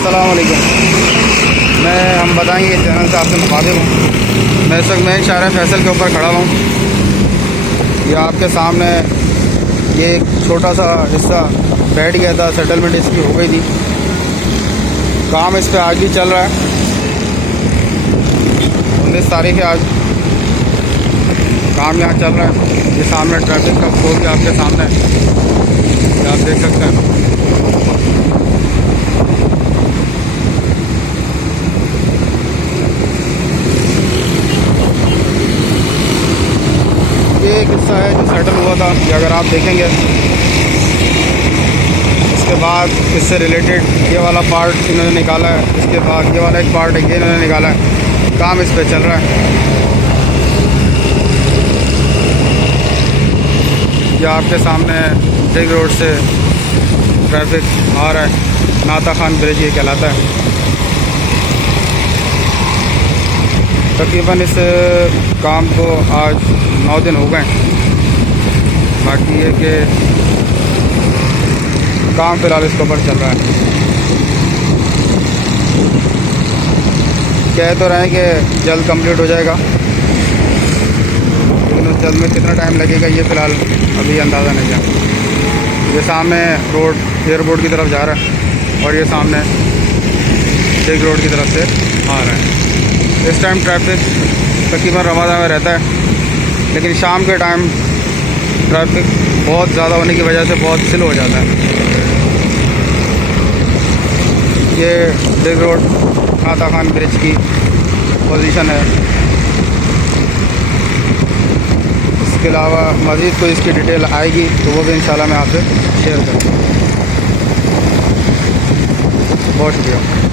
अस्सलाम वालेकुम। हम बताएंगे इस चैनल से आपसे मुखातिब हूँ। मैं इस वक्त मैं शाहर फैसल के ऊपर खड़ा हूँ। ये आपके सामने ये एक छोटा सा हिस्सा बैठ गया था, सेटलमेंट इसकी हो गई थी। काम इस पर आज भी चल रहा है। 19 तारीख है आज। काम यहाँ चल रहा है। ये सामने ट्रैफिक का खोल के आपके सामने ये आप देख सकते हैं। ये एक हिस्सा है जो सेटल हुआ था। कि अगर आप देखेंगे इसके बाद इससे रिलेटेड ये वाला पार्ट इन्होंने निकाला है। इसके बाद ये वाला एक पार्ट है, ये इन्होंने निकाला है। काम इस पे चल रहा है। ये आपके सामने रिंग रोड से ट्रैफिक आ रहा है। नाता खान ब्रिज ये कहलाता है। तकरीबन इस काम को आज 9 दिन हो गए। बाकी ये कि काम फ़िलहाल इसके ऊपर चल रहा है। कह तो रहे हैं कि जल्द कंप्लीट हो जाएगा, लेकिन उस जल्द में कितना टाइम लगेगा ये फ़िलहाल अभी अंदाज़ा नहीं है। ये सामने रोड एयरपोर्ट की तरफ जा रहा है और ये सामने रिंग रोड की तरफ से आ रहा है। इस टाइम ट्रैफिक तकरीबन रवादा में रहता है, लेकिन शाम के टाइम ट्रैफिक बहुत ज़्यादा होने की वजह से बहुत स्लो हो जाता है। ये रिंग रोड नाता खान ब्रिज की पोजीशन है। इसके अलावा मज़ीद कोई इसकी डिटेल आएगी तो वो भी इंशाल्लाह मैं आपसे शेयर करूँगा। बहुत शुक्रिया।